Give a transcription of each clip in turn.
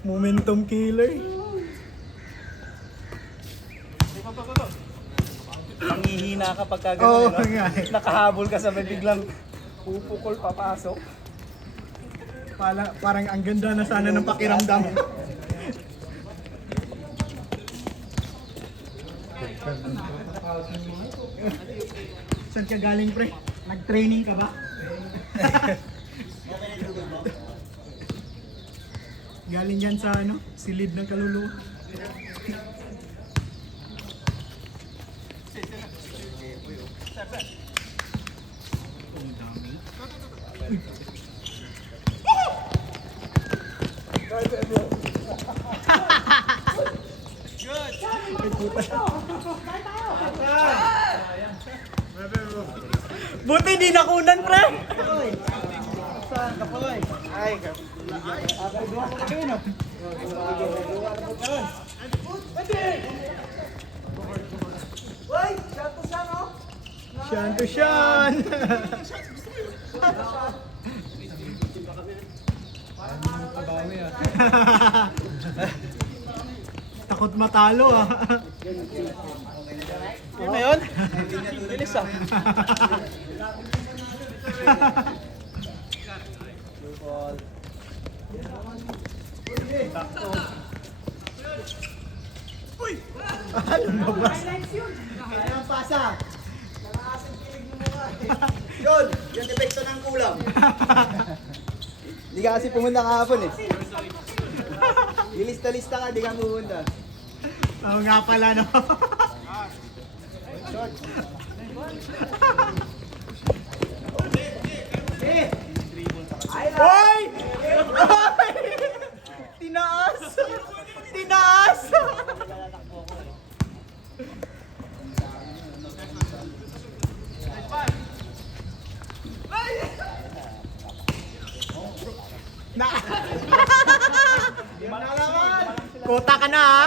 Momentum killer. Nanghihina ka pagka Oo, gano'n, nga no? eh. Nakahabol ka sa may biglang pupukol papasok. Parang ang ganda na sana ng pakiramdam. Saan ka galing, pre? Nag-training ka ba? Galing yan sa ano? Silid ng kaluluwa. Ang dami. Buti di nakunan, pre! Saan ka pala eh? Ay, Shan to shan! Takot matalo ah. yun na yun? Bilis ah. Lumabas. Ang pasa. Yun, yung epekto ng kulam. Hindi ka kasi pumunta kahapon eh. Ilista-lista ka, di ka pumunta. Oo nga pala no. Hoy! Hoy! Tinaas! Tinaas! Na! Kota ka na ha!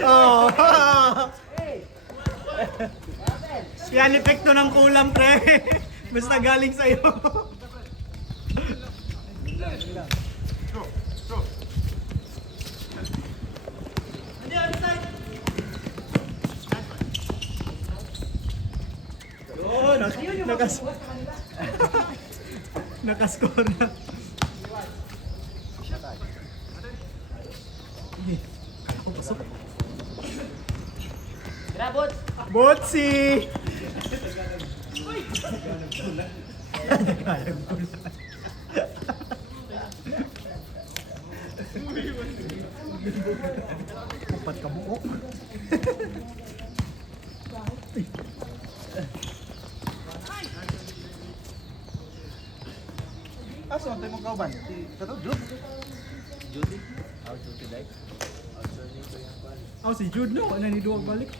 Oh. Yan epekto ng kulam, pre. Basta galing sa'yo. Nakas Nakascore na. Ako pasok. Grabot! Botsi! Kapat ka buok. Saan tayo mong kauban? Ito, Jude? Judy? Oh, Judy like? Oh, si Jude no, ano ni Duwag balik?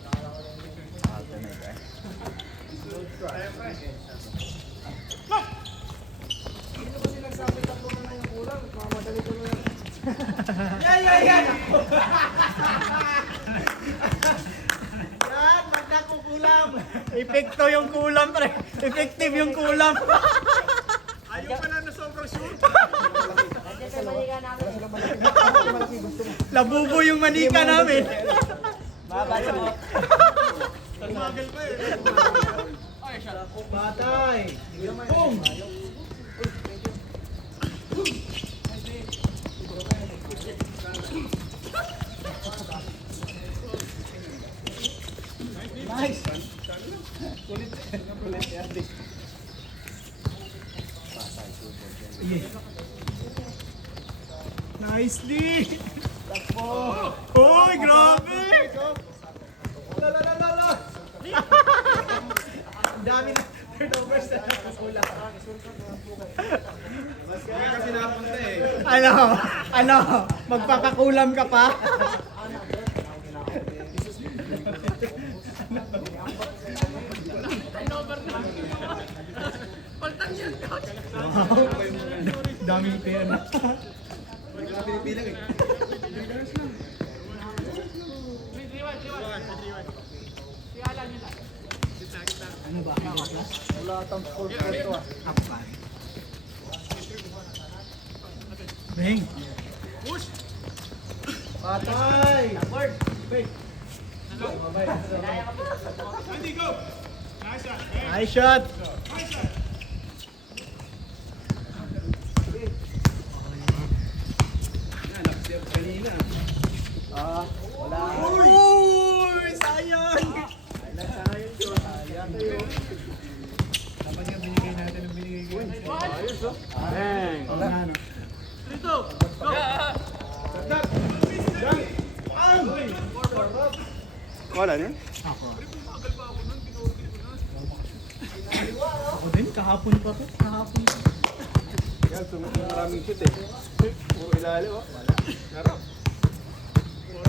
Yan! Magkakukulam! Epekto yung kulam, pre. Effective yung kulam. Ayaw pa na na sobrang shoot! Labubo yung manika namin. Mabasa mo. Tumagal pa eh. Patay! Boom! Nice! Kulit. Kulit yan. Nicely! Hoy, grabe! Ang dami na turnovers na nakakula. Kaya kasi napunta eh. Ano? Magpapakulam ka pa? Wow. Daming pera. Wala pinipilang eh. Ano ba? Wala atang score ko ito ah. Apan. Bang. Patay! Backward! Nice shot. Wala. Uy! Sayang! Wala na. Wala na? Ako din, kahapon pa to. Kahapon pa. Yan, maraming shoot eh. Puro ilalim oh. Wala. Laro.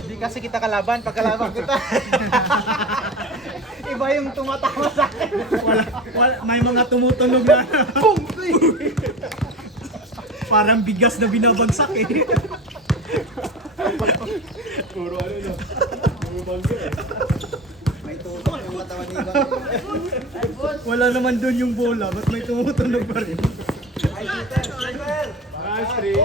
Hindi kasi kita kalaban, pagkalaban kita. Iba yung tumatawa sa akin. Wala, may mga tumutunog na. Parang bigas na binabagsak eh. Puro ano no? Puro bangga eh. May tutok yung katawan ni Iba. Wala naman doon yung bola, ba't may tumutunog pa rin? Nice three.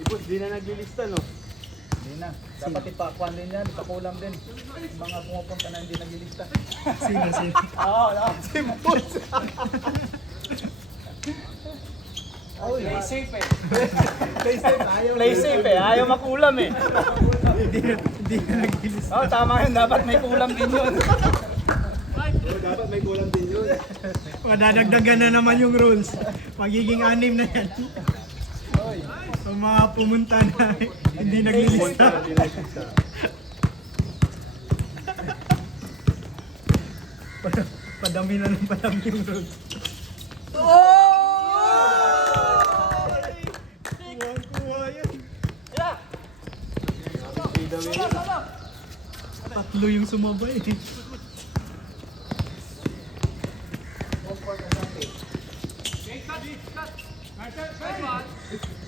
Ipos, di na naglilista no? Hindi na. Dapat ipakuan din yan, ipakulam din. Yung mga pumupunta na hindi naglilista. Sino? Oo, si Ipos. Play safe eh. Play safe, ayaw. Play safe eh, ayaw makulam eh. Hindi na nagilis. Oo, tama yun. Dapat may kulam din yun. Dapat may kulam din yun. Madadagdagan na naman yung rules. Magiging 6 na yan. Sa mga pumunta na hindi naglilista. Padami na ng padami yung rules. Kuha yan. Tatlo yung sumabay.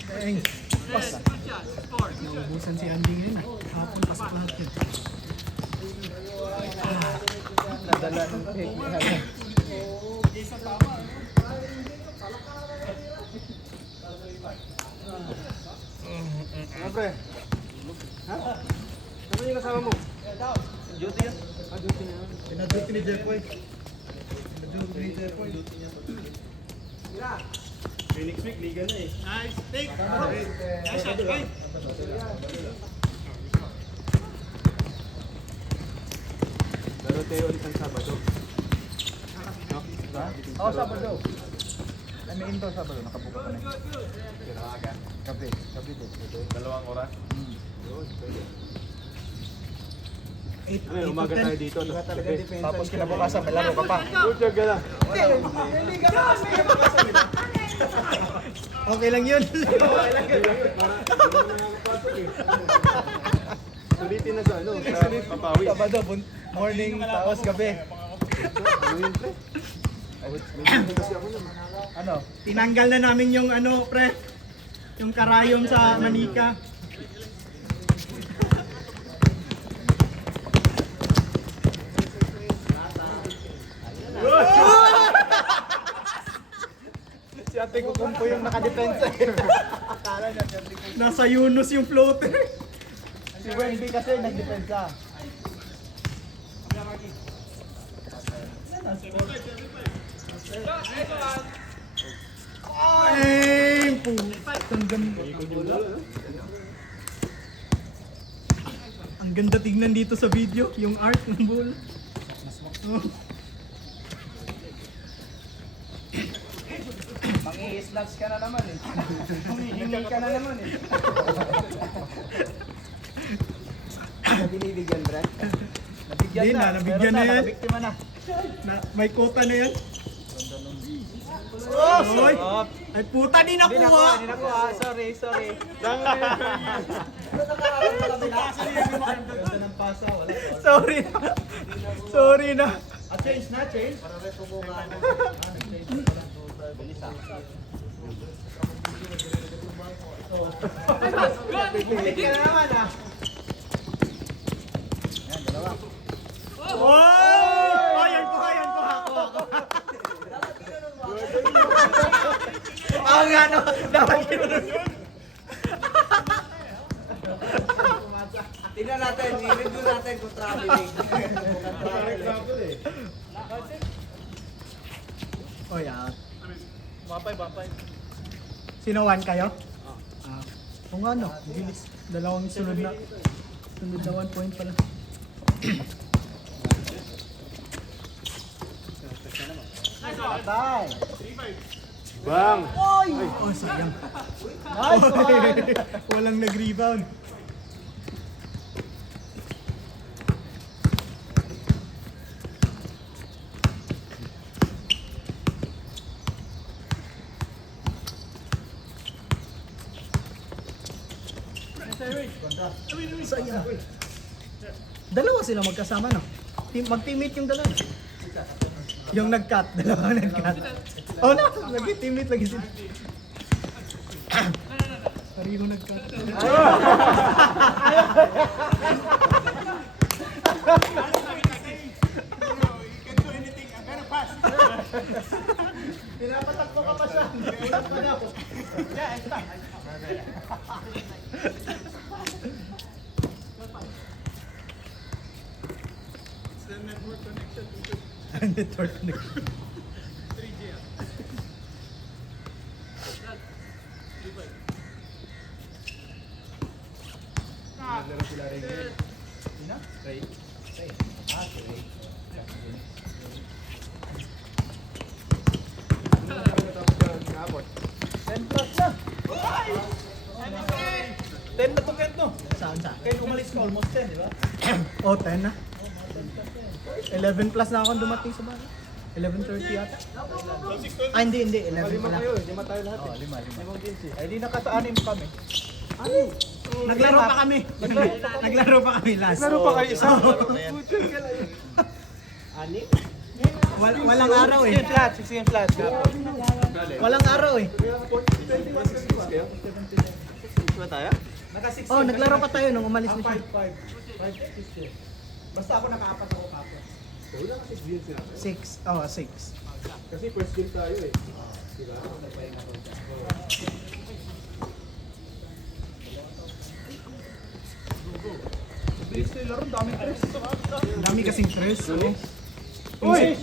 Thanks. Naubusan si Andy ngayon. Hapon pasok lahat yun. Nadala ng pick. Ano pre? Ha? Ano yung kasama mo? Duty yan. Ah, duty niya. Pinaduty ni Jeffoy. Pinaduty ni Jeffoy. Next week, liga na eh. Nice. Take. Nice shot. Hey. Laro tayo ulit ang Sabado. No? Diba? Oo, Sabado. Ay, may indoor Sabado. Nakabuka pa na. Kinawagan. Gabi. Gabi din. 2 oras. Yun, pwede. Ano, umaga tayo dito. Tapos kinabukasan, may laro ka pa. Good job ka lang. Hindi ka pa kasi kinabukasan nila. Okay lang yun. Sulitin na sa ano, sa Papawi. Sabado, morning, tapos gabi. Ano yun, pre? Ano? Tinanggal na namin yung ano, pre. Yung karayom sa manika. Si Ate Kukumpo yung nakadepensa eh. Akala niya si Ate Kukumpo. Nasa Yunus yung floater. Si Wendy kasi nagdepensa. Ay, ang ganda. Ang ganda tignan dito sa video, yung art ng bola. Oh. Mangi-slugs ka na naman eh. Mangihingi ka na naman eh. Binibigyan, Brad? Hindi na, nabigyan na yan. Nabiktima na. May quota na yan. Oy! Ay puta, di nakuha! Hindi nakuha. Sorry, sorry. Sorry na. Sorry na. Change na, change. Para rin tubukan. Bilis ka na naman ah. Oh! Yan, kuha. Oo nga, no? Dapat kinunod yun. Tingnan natin, i-review natin kung traveling. Oh, yeah. Bapay. Sinawan kayo? Ah. O nga, no? Bilis. Dalawang sunod na 1 point pala. Bang! Oh, sayang. Walang nag-rebound. Sayang. Dalawa sila magkasama, no? Mag-teammate yung dalawa. Yung nag-cut, dalawa nag-cut. Oh no, nag-teammate lagi sila. Pareho nag-cut. Pinapatakbo ka pa siya. Network connection. Saan? Kaya umalis ka almost 10, di ba? Oh, 10 na. 11 plus na akong dumating sa bahay. 11:30 yata. Ah, hindi. 11 pala. Lima tayo lahat eh. Lima. Ay, di nakasa-anim kami. Naglaro pa kami. Naglaro pa kami last. Laro pa kayo isa. Walang araw eh. 16 flat. Walang araw eh. Ba tayo? Oh, naglaro pa tayo nung umalis na siya. 5, 6. Basta ako nakaapat ako kapon. 6. Oh, 6. Kasi first game tayo eh. Diba? Bilis na laro, daming tres. Dami kasing tres. Oh. Uy!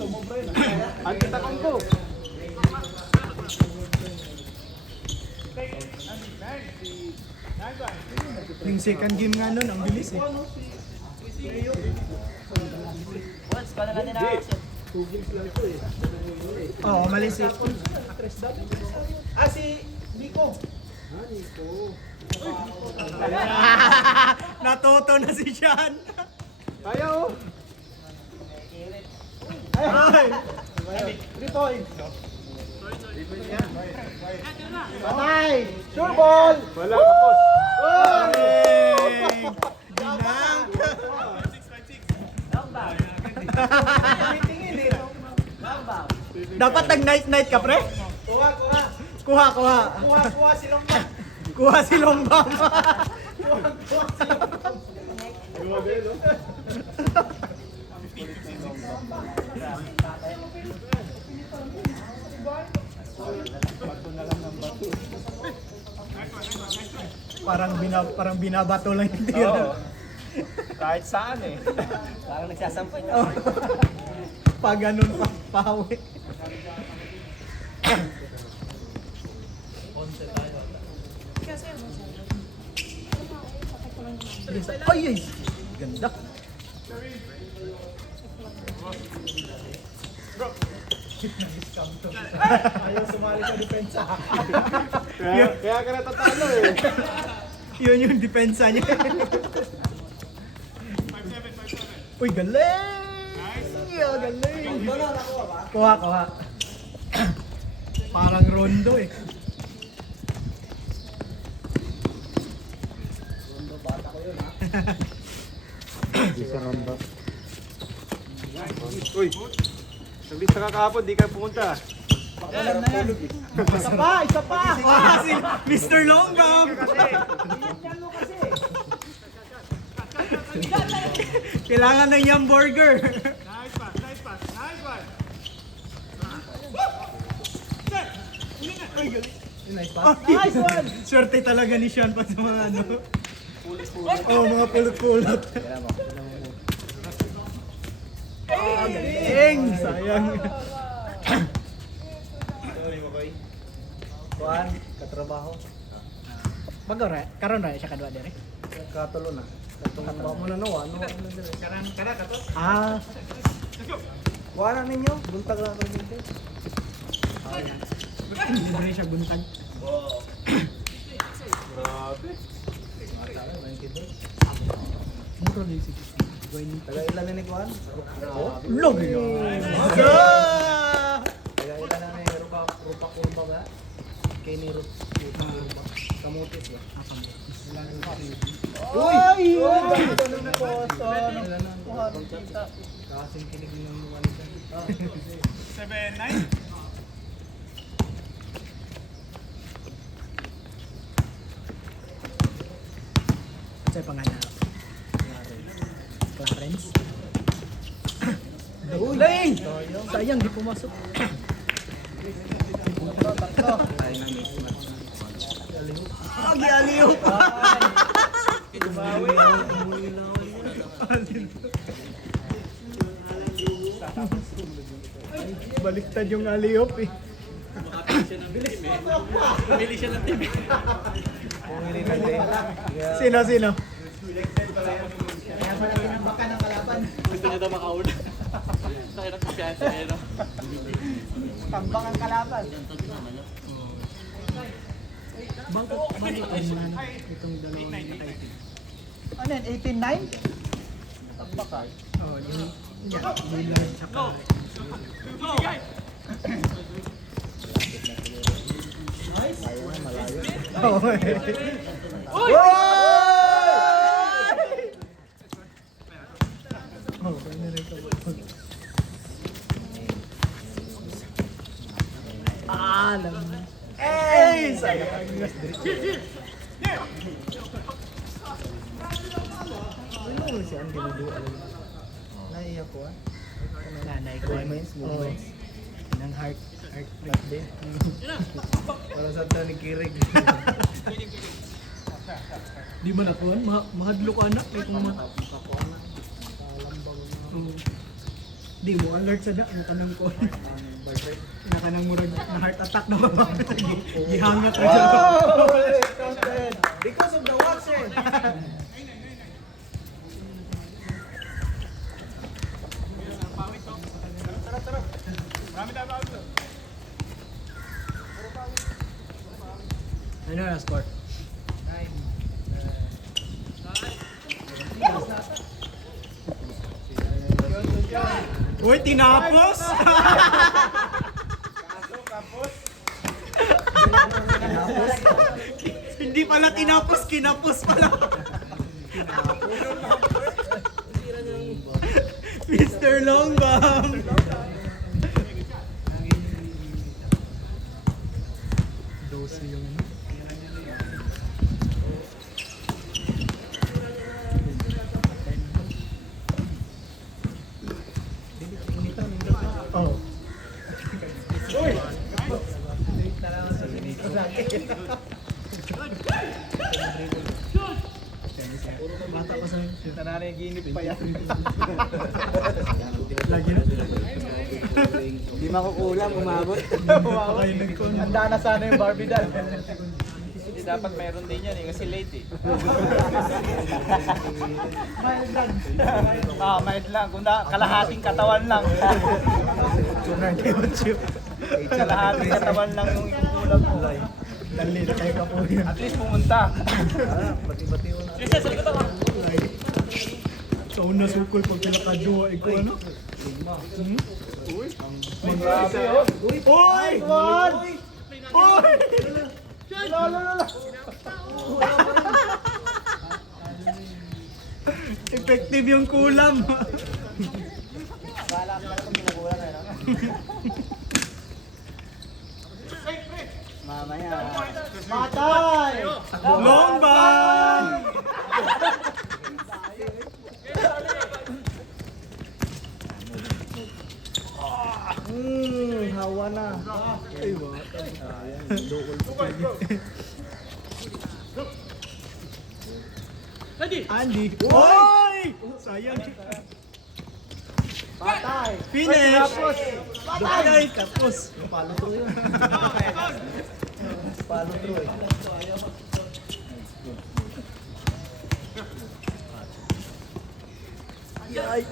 Antitakang ko. Yung second game nga nun, ang bilis eh. Oh, umalis eh. Ah, si Nico. Natuto na si Sean. Kaya oh. Ay! 3 points. Patay! Sure ball! Wala kapos. Hey! Ginang! Dapat nag-night-night ka, pre? Kuha. Kuha Si Lomba. Kuha si Lombang. Parang binabato lang yung tira. Oo. Kahit saan eh. Parang nagsasampay na. Oh. Pag ganun pa, pawi. Ay! Ganda. Ayaw sumali sa depensa. Kaya ka natatalo eh. Yun yung depensa niya. Uy, galing! Yeah, galing! Kuha. Parang rondo eh. Uy! Naglis ka kahapon, di ka pumunta. Isa pa! Si Mr. Longbang! Kailangan na niyang burger. Nice pass, nice pass, nice one. Nice pass. Nice one! Swerte talaga ni Sean pa sa mga ano. Oh, mga pulot-pulot. Galing! Sayang. Kuan, katrabaho. Bago ra, karon ra siya kadua dire. Katulo na. Katong ba mo na no, ano? Ah, Kuan na ninyo, buntag lang ako dito. hindi na siya buntag. Grabe. Mura din si Gwen. Taga ilan na ni Kuan? Log yun. Taga ilan na ni Rupa Kurba ba? Kay ni Rupa Kurba. Kamutis ba? Uy! Ganun na po sa kasing kinig ng mga 7-9. Sa pangalan. Clarence. Uy! Sayang, di pumasok. Gialiw pa! Baliktad yung aliyop eh. Bili siya ng TV. Bumili ng TV. Sino? Gusto niya daw makauna. Tayo ng kumpiyansa eh, no? Tambang ang kalaban. Bangko ang mga itong dalawang nakaitin. Ano yan? 18-9? Tambak ka. Oh, yung Dillard tsaka oh, alam mo. Eh, sayang. Ano siya ang dinuduan? Naiiyak ko ah. Nanay ko. Movements. Ng heart Ba't din? Para sa ito ni Kirig. Di man ako, mahadlo ka anak. Kaya kung Makakuha na. Kalambang na. di mo alert sa da. Nakanang ko. Vibrate. Nakanang murag na heart attack na ba? Gihangat ka Oh! dyan. Because of the watcher! Ano na score? Uy, tinapos! Hindi pala tinapos, kinapos pala. Mr. Longbam! Dose yung oh. Bata pa sa Nananaginip pa yan. lagi na. Di makukulang, umabot. Kayo nagkon. Handa na sana yung Barbie doll. Hindi dapat meron din yan eh, kasi late eh. Mild lang. Kung kalahating katawan lang. Kalahating katawan lang yung ikukulang mo. Dali na kayo ka po yun. At least pumunta. Bati-bati mo na. Sa una sukol pag pinakaduwa, ikaw ano? Uy! Grabe oh. Uy! Uy! Effective yung kulam. Bahala ka na kung minagulang eh, no? Mamaya. Matay! Long ban! Ay, ba? Andy. Oy! Sayang. Patay! Finish! Patay! Tapos. Palo through yun. Palo through eh. Ay!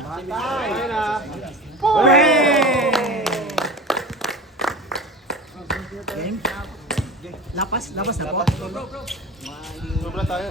Matay! Game? Lapas? Lapas na po? Sobra tayo.